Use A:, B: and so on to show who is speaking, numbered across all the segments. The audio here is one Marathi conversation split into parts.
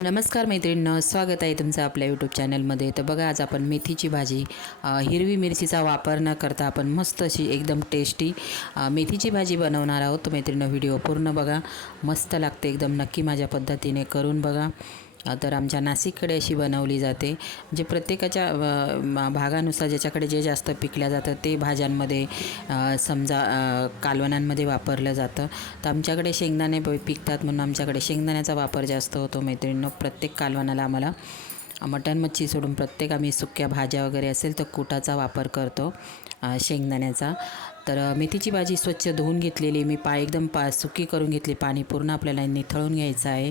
A: नमस्कार मैत्रिणींनो स्वागत आहे तुमचं आपल्या यूट्यूब चॅनलमध्ये तर बघा आज आपण मेथीची भाजी हिरवी मिरचीचा वापर न करता आपण मस्त अशी एकदम टेस्टी मेथीची भाजी बनवणार आहोत. मैत्रिणीनं व्हिडिओ पूर्ण बघा. मस्त लागते एकदम नक्की माझ्या पद्धतीने करून बघा. तर आमच्या नाशिककडे अशी बनवली जाते म्हणजे प्रत्येकाच्या भागानुसार ज्याच्याकडे जे जास्त पिकल्या जातं ते भाज्यांमध्ये समजा कालवणांमध्ये वापरलं जातं. तर आमच्याकडे शेंगदाणे पिकतात म्हणून आमच्याकडे शेंगदाण्याचा वापर जास्त होतो मैत्रिणींनो. प्रत्येक कालवणाला आम्हाला मटण मच्छी सोडून प्रत्येक आम्ही सुक्या भाज्या वगैरे असेल तर कुटाचा वापर करतो शेंगदाण्याचा. तर मेथीची भाजी स्वच्छ धुवून घेतलेली मी पाय एकदम पा सुकी करून घेतली पाणी पूर्ण आपल्याला निथळून घ्यायचं आहे.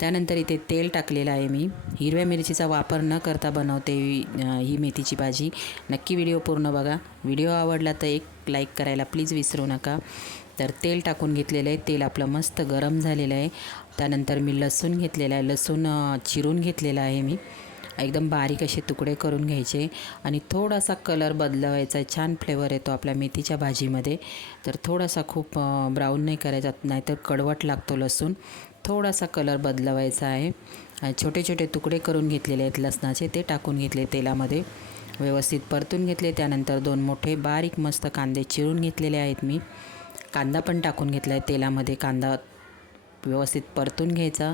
A: त्यानंतर इथे तेल टाकलेलं आहे मी. हिरव्या मिरचीचा वापर न करता बनवते ही मेथीची भाजी. नक्की व्हिडिओ पूर्ण बघा. व्हिडिओ आवडला तर एक लाईक करायला प्लीज विसरू नका. तर तेल टाकून घेतलेलं आहे. तेल आपलं मस्त गरम झालेलं आहे. त्यानंतर मी लसूण घेतलेलं आहे. लसूण चिरून घेतलेला आहे मी. एकदम बारीक असे तुकडे करून घ्यायचे आणि थोडासा कलर बदलवायचा छान फ्लेवर येतो आपल्या मेथीच्या भाजीमध्ये. तर थोडासा खूप ब्राऊन नाही करायचा नाहीतर कडवट लागतो लसूण. थोडासा कलर बदलवायचा आहे. छोटे छोटे तुकडे करून घेतलेले आहेत लसणाचे ते टाकून घेतले तेलामध्ये. व्यवस्थित परतून घेतले त्यानंतर दोन मोठे बारीक मस्त कांदे चिरून घेतलेले आहेत मी. कांदा पण टाकून घेतला आहे तेलामध्ये कांदा व्यवस्थित परतून घ्यायचा.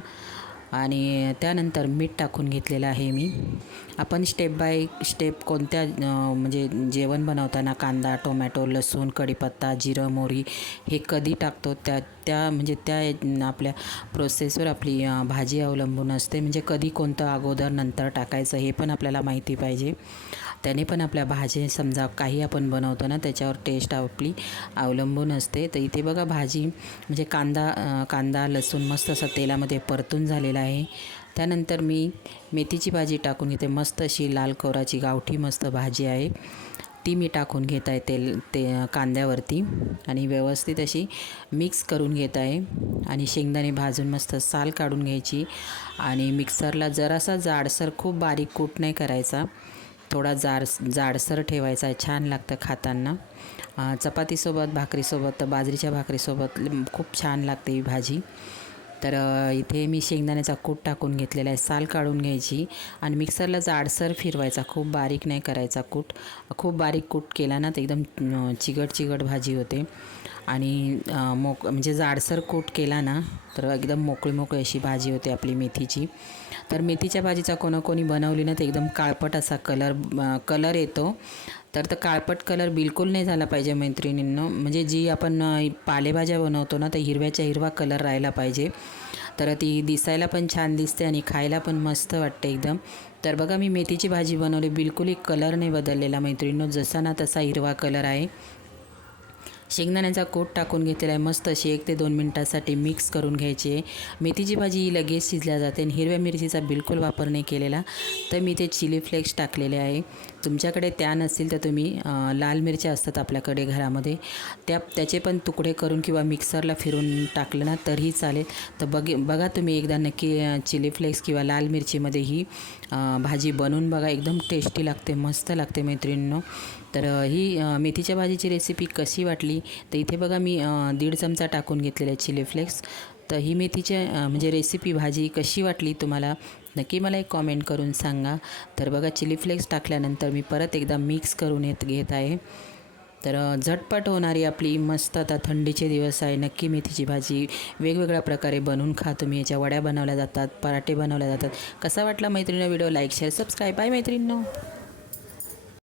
A: आणि त्यानंतर मीठ टाकून घेतलेलं आहे मी. आपण स्टेप बाय स्टेप कोणत्या म्हणजे जेवण बनवताना कांदा टोमॅटो लसूण कढीपत्ता जिरं मोहरी हे कधी टाकतो? त्या त्या म्हणजे त्या आपल्या प्रोसेसवर आपली भाजी अवलंबून असते. म्हणजे कधी कोणतं अगोदर नंतर टाकायचं हे पण आपल्याला माहिती पाहिजे. त्याने पण आपल्या भाजी समजा काही आपण बनवतो ना त्याच्यावर टेस्ट आपली अवलंबून असते. तर इथे बघा भाजी म्हणजे कांदा कांदा लसूण मस्त असं तेलामध्ये परतून झालेला आहे. त्यानंतर मी मेथीची भाजी टाकून घेते. मस्त अशी लाल कोराची गावठी मस्त भाजी आहे. ती मी टाकून घेत आहे तेल ते कांद्यावरती. आणि व्यवस्थित अशी मिक्स करून घेत आहे. आणि शेंगदाणे भाजून मस्त साल काढून घ्यायची. आणि मिक्सरला जरासा जाडसर खूप बारीक कूट नाही करायचा. थोडा जाड जाडसर ठेवायचा आहे. छान लागतं खाताना. चपातीसोबत भाकरीसोबत तर बाजरीच्या भाकरीसोबत खूप छान लागते ही भाजी. तर इथे मी शेंगदाण्याचा कूट टाकून घेतलेला आहे. साल काढून घ्यायची आणि मिक्सरला जाडसर फिरवायचा. खूप बारीक नाही करायचा कूट. खूप बारीक कूट केला ना तर एकदम चिकट चिकट भाजी होते. आणि मोक म्हणजे जाडसर कूट केला ना तर एकदम मोकळी मोकळी अशी भाजी होते आपली मेथीची. तर मेथीच्या भाजीचा कोणाकोणी बनवली ना तर एकदम काळपट असा कलर कलर येतो. तर तर काळपट कलर बिलकुल नाही झाला पाहिजे मैत्रिणींनो. म्हणजे जी आपण पालेभाज्या बनवतो ना तर हिरव्याच्या हिरवा कलर राहिला पाहिजे. तर ती दिसायला पण छान दिसते आणि खायला पण मस्त वाटते एकदम. तर बघा मी मेथीची भाजी बनवली. बिलकुलही कलर नाही बदललेला मैत्रिणींनो. जसा ना तसा हिरवा कलर आहे. शेंगदाण्याचा कोट टाकून घेतलेला आहे. मस्त अशी एक ते दोन मिनटासाठी मिक्स करून घ्यायची आहे. मेथीची भाजी ही लगेच शिजल्या जाते आणि हिरव्या मिरचीचा बिलकुल वापर नाही केलेला. तर मी ते चिली फ्लेक्स टाकलेले आहे. तुमच्याकडे त्या नसतील तर तुम्ही लाल मिरच्या असतात आपल्याकडे घरामध्ये. त्या त्याचे पण तुकडे करून किंवा मिक्सरला फिरून टाकलं ना तरीही चालेल. तर बघे बघा तुम्ही एकदा नक्की चिली फ्लेक्स किंवा लाल मिरचीमध्ये ही भाजी बनवून बघा. एकदम टेस्टी लागते मस्त लागते मैत्रिणींनो. तर ही मेथीच्या भाजीची रेसिपी कशी वाटली? तर इथे बघा मी दीड चमचा टाकून घेतलेला आहे चिली फ्लेक्स. तर ही मेथीची म्हणजे रेसिपी भाजी कशी वाटली तुम्हाला नक्की मला एक कॉमेंट करून सांगा. तर बघा चिली फ्लेक्स टाकल्यानंतर मी परत एकदा मिक्स करून येत घेत आहे. तर झटपट होणारी आपली मस्त आता थंडीचे दिवस आहे. नक्की मेथीची भाजी वेगवेगळ्या प्रकारे बनवून खा. तुम्ही याच्या वड्या बनवल्या जातात पराठे बनवल्या जातात. कसा वाटला मैत्रिणीनं video like share subscribe bye मैत्रिणींनो.